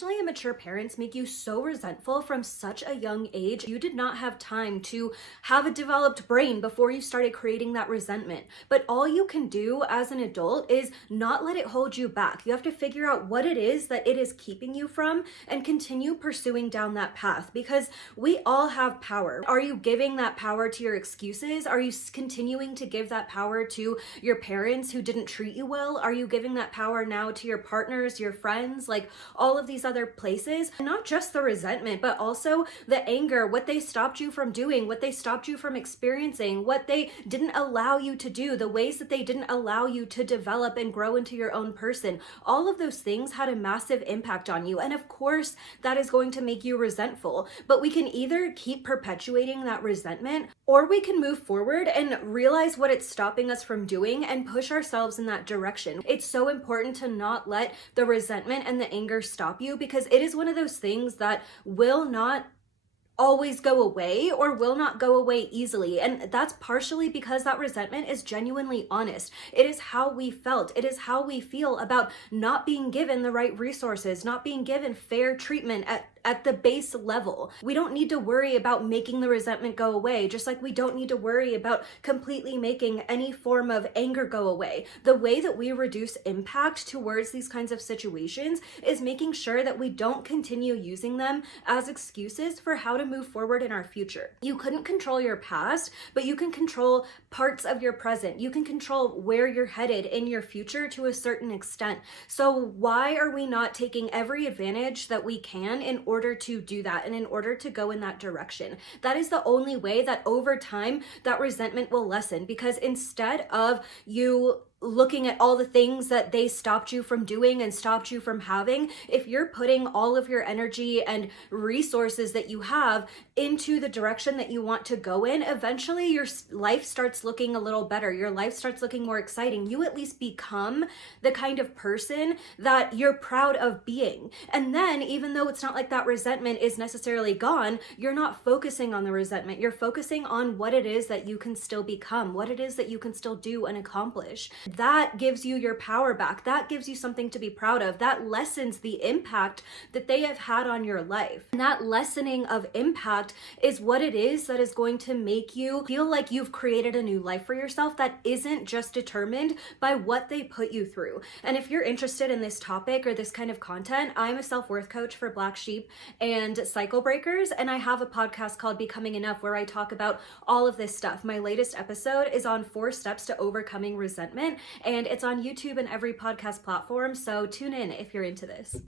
Emotionally immature parents make you so resentful from such a young age. You did not have time to have a developed brain before you started creating that resentment. But all you can do as an adult is not let it hold you back. You have to figure out what it is that it is keeping you from and continue pursuing down that path, because we all have power. Are you giving that power to your excuses? Are you continuing to give that power to your parents who didn't treat you well? Are you giving that power now to your partners, your friends, like all of these other places? Not just the resentment, but also the anger, what they stopped you from doing, what they stopped you from experiencing, what they didn't allow you to do, the ways that they didn't allow you to develop and grow into your own person. All of those things had a massive impact on you. And of course, that is going to make you resentful. But we can either keep perpetuating that resentment, or we can move forward and realize what it's stopping us from doing and push ourselves in that direction. It's so important to not let the resentment and the anger stop you, because it is one of those things that will not always go away or will not go away easily. And that's partially because that resentment is genuinely honest. It is how we felt. It is how we feel about not being given the right resources, not being given fair treatment at the base level. We don't need to worry about making the resentment go away, just like we don't need to worry about completely making any form of anger go away. The way that we reduce impact towards these kinds of situations is making sure that we don't continue using them as excuses for how to move forward in our future. You couldn't control your past, but you can control parts of your present. You can control where you're headed in your future to a certain extent. So why are we not taking every advantage that we can in order to do that and in order to go in that direction? That is the only way that over time that resentment will lessen, because instead of you looking at all the things that they stopped you from doing and stopped you from having, if you're putting all of your energy and resources that you have into the direction that you want to go in, eventually your life starts looking a little better. Your life starts looking more exciting. You at least become the kind of person that you're proud of being. And then, even though it's not like that resentment is necessarily gone, you're not focusing on the resentment. You're focusing on what it is that you can still become, what it is that you can still do and accomplish. That gives you your power back. That gives you something to be proud of. That lessens the impact that they have had on your life. And that lessening of impact is what it is that is going to make you feel like you've created a new life for yourself that isn't just determined by what they put you through. And if you're interested in this topic or this kind of content, I'm a self-worth coach for Black Sheep and Cycle Breakers, and I have a podcast called Becoming Enough where I talk about all of this stuff. My latest episode is on 4 steps to overcoming resentment, and it's on YouTube and every podcast platform, so tune in if you're into this.